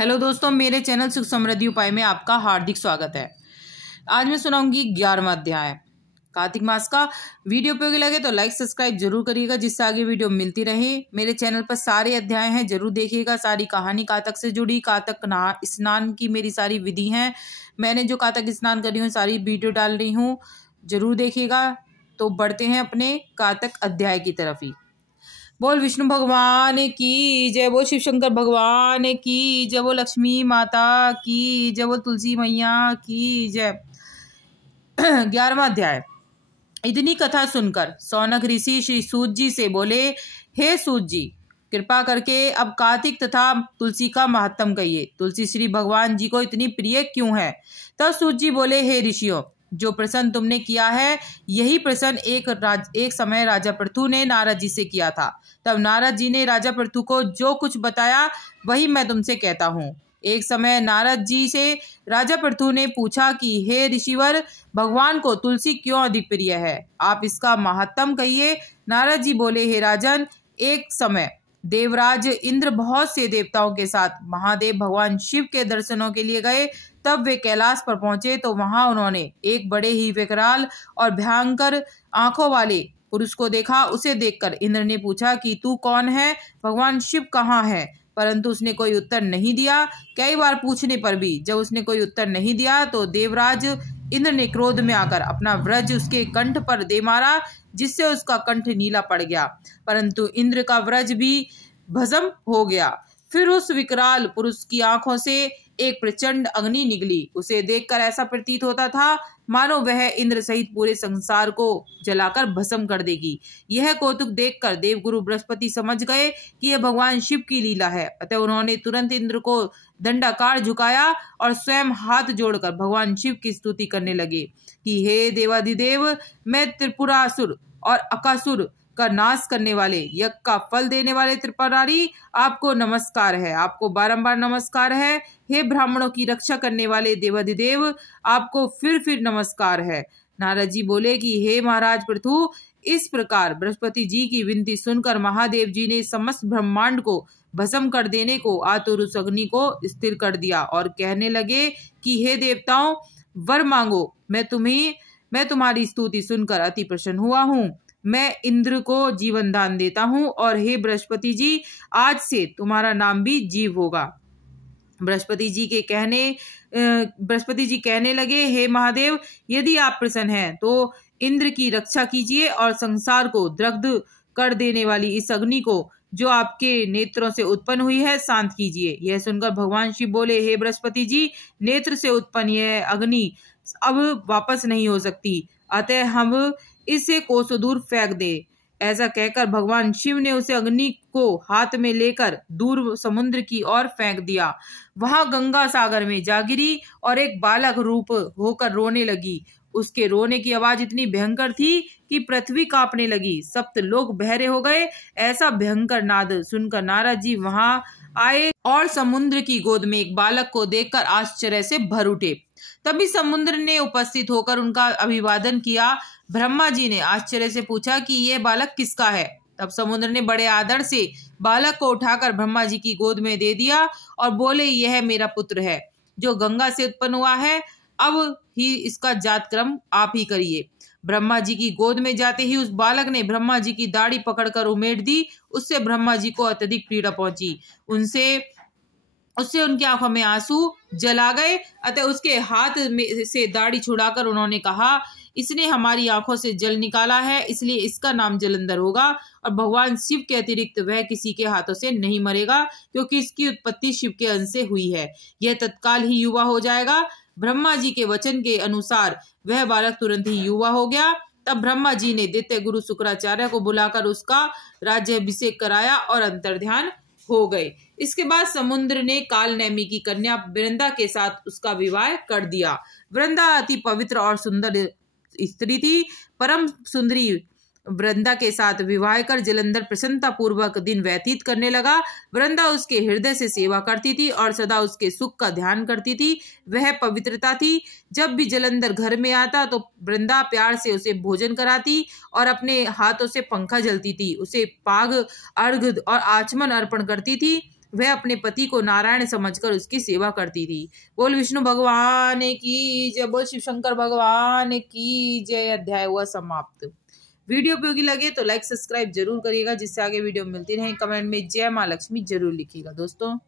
Hello दोस्तों, मेरे channel सुख समृद्धि उपाय में आपका हार्दिक स्वागत है। आज मैं सुनाऊंगी 11वां अध्याय कार्तिक मास का। वीडियो उपयोगी लगे तो लाइक सब्सक्राइब जरूर करिएगा, जिससे आगे वीडियो मिलती रहे। मेरे चैनल पर सारे अध्याय हैं, जरूर देखिएगा। सारी कहानी कातक से जुड़ी, कातक स्नान की मेरी सारी विधि हैं। मैंने जो कातक स्नान करी हूँ सारी वीडियो डाल रही हूँ, जरूर देखिएगा। तो बढ़ते हैं अपने कातक अध्याय की तरफ ही। बोल विष्णु भगवान की जय, बोल शिव शंकर भगवान की जय, बोल लक्ष्मी माता की जय, बोल तुलसी मैया की जय। 11वां अध्याय। इतनी कथा सुनकर सौनक ऋषि श्री सूत जी से बोले, हे सूत जी, कृपा करके अब कार्तिक तथा तुलसी का महात्म कहिए। तुलसी श्री भगवान जी को इतनी प्रिय क्यों है? तब सूत जी बोले, हे ऋषियों, जो प्रश्न तुमने किया है यही प्रश्न एक समय राजा पृथु ने नारद जी से किया था। तब नारद जी ने राजा पृथु को जो कुछ बताया वही मैं तुमसे कहता हूँ। एक समय नारद जी से राजा पृथु ने पूछा कि हे ऋषिवर, भगवान को तुलसी क्यों अधिक प्रिय है? आप इसका महात्म कहिए। नारद जी बोले, हे राजन, एक समय देवराज इंद्र बहुत से देवताओं के साथ महादेव भगवान शिव के दर्शनों के लिए गए। तब वे कैलाश पर पहुंचे तो वहां उन्होंने एक बड़े ही विकराल और भयंकर आंखों वाले पुरुष को देखा। उसे देखकर इंद्र ने पूछा कि तू कौन है? भगवान शिव कहाँ है? परंतु उसने कोई उत्तर नहीं दिया। कई बार पूछने पर भी जब उसने कोई उत्तर नहीं दिया तो देवराज इंद्र ने क्रोध में आकर अपना वज्र उसके कंठ पर दे मारा, जिससे उसका कंठ नीला पड़ गया। परंतु इंद्र का वज्र भी भस्म हो गया। फिर उस विकराल पुरुष की आंखों से एक प्रचंड अग्नि निकली। उसे देखकर ऐसा प्रतीत होता था मानो वह इंद्र सहित पूरे संसार को जलाकर भस्म कर देगी। यह कौतुक देखकर देवगुरु बृहस्पति समझ गए कि यह भगवान शिव की लीला है। अतः उन्होंने तुरंत इंद्र को दंडाकार झुकाया और स्वयं हाथ जोड़कर भगवान शिव की स्तुति करने लगे कि हे देवाधिदेव, मैं त्रिपुरासुर और अकासुर का नाश करने वाले, यज्ञ का फल देने वाले त्रिपुरारी, आपको नमस्कार है, आपको बारंबार नमस्कार है। हे ब्राह्मणों की रक्षा करने वाले देवाधिदेव, आपको फिर नमस्कार है। नारद जी बोले कि हे महाराज पृथु, इस प्रकार बृहस्पति जी की विनती सुनकर महादेव जी ने समस्त ब्रह्मांड को भस्म कर देने को आतुर उस अग्नि को स्थिर कर दिया और कहने लगे कि हे देवताओं, वर मांगो, मैं तुम्हारी स्तुति सुनकर अति प्रसन्न हुआ हूँ। मैं इंद्र को जीवन दान देता हूँ और हे बृहस्पति जी, आज से तुम्हारा नाम भी जीव होगा। बृहस्पति जी कहने लगे, हे महादेव, यदि आप प्रसन्न हैं तो इंद्र की रक्षा कीजिए और संसार को दग्ध कर देने वाली इस अग्नि को जो आपके नेत्रों से उत्पन्न हुई है शांत कीजिए। यह सुनकर भगवान शिव बोले, हे बृहस्पति जी, नेत्र से उत्पन्न यह अग्नि अब वापस नहीं हो सकती, अतः हम इसे कोसों दूर फेंक दे। ऐसा कहकर भगवान शिव ने उसे अग्नि को हाथ में लेकर दूर समुद्र की ओर फेंक दिया। वहां गंगा सागर में जा गिरी और एक बालक रूप होकर रोने लगी। उसके रोने की आवाज इतनी भयंकर थी कि पृथ्वी कांपने लगी। सप्त लोग बहरे हो गए। ऐसा भयंकर नाद सुनकर नारद जी वहां आए और समुद्र की गोद में एक बालक को देखकर आश्चर्य से भर उठे। तभी समुद्र ने उपस्थित होकर उनका अभिवादन किया। ब्रह्मा जी ने आश्चर्य से पूछा कि यह बालक किसका है? तब समुद्र ने बड़े आदर से बालक को उठाकर ब्रह्मा जी की गोद में दे दिया और बोले, यह मेरा पुत्र है जो गंगा से उत्पन्न हुआ है। अब ही इसका जात क्रम आप ही करिए। ब्रह्मा जी की गोद में जाते ही उस बालक ने ब्रह्मा जी की दाढ़ी पकड़कर उमेट दी। उससे ब्रह्मा जी को अत्यधिक पीड़ा पहुंची। उससे उनकी आंखों में आंसू जला गए। अतः उसके हाथ में से दाढ़ी छुड़ाकर उन्होंने कहा, इसने हमारी आंखों से जल निकाला है, इसलिए इसका नाम जलंधर होगा और भगवान शिव के अतिरिक्त वह किसी के हाथों से नहीं मरेगा, क्योंकि इसकी उत्पत्ति शिव के अंश से हुई है। यह तत्काल ही युवा हो जाएगा। ब्रह्मा जी के वचन के अनुसार वह बालक तुरंत ही युवा हो गया। तब ब्रह्मा जी ने द्वितीय गुरु शुक्राचार्य को बुलाकर उसका राज्याभिषेक कराया और अंतर्ध्यान हो गए। इसके बाद समुद्र ने कालनेमी की कन्या वृंदा के साथ उसका विवाह कर दिया। वृंदा अति पवित्र और सुंदर स्त्री थी। परम सुंदरी वृंदा के साथ विवाह कर जलंधर प्रसन्नता पूर्वक दिन व्यतीत करने लगा। वृंदा उसके हृदय से सेवा करती थी और सदा उसके सुख का ध्यान करती थी। वह पवित्रता थी। जब भी जलंधर घर में आता तो वृंदा प्यार से उसे भोजन कराती और अपने हाथों से पंखा जलती थी। उसे पाग, अर्घ और आचमन अर्पण करती थी। वह अपने पति को नारायण समझकर उसकी सेवा करती थी। बोल विष्णु भगवान की जय, बोल शिव शंकर भगवान की जय। अध्याय हुआ समाप्त। वीडियो उपयोगी लगे तो लाइक सब्सक्राइब जरूर करिएगा, जिससे आगे वीडियो मिलती रहे। कमेंट में जय माँ लक्ष्मी जरूर लिखिएगा दोस्तों।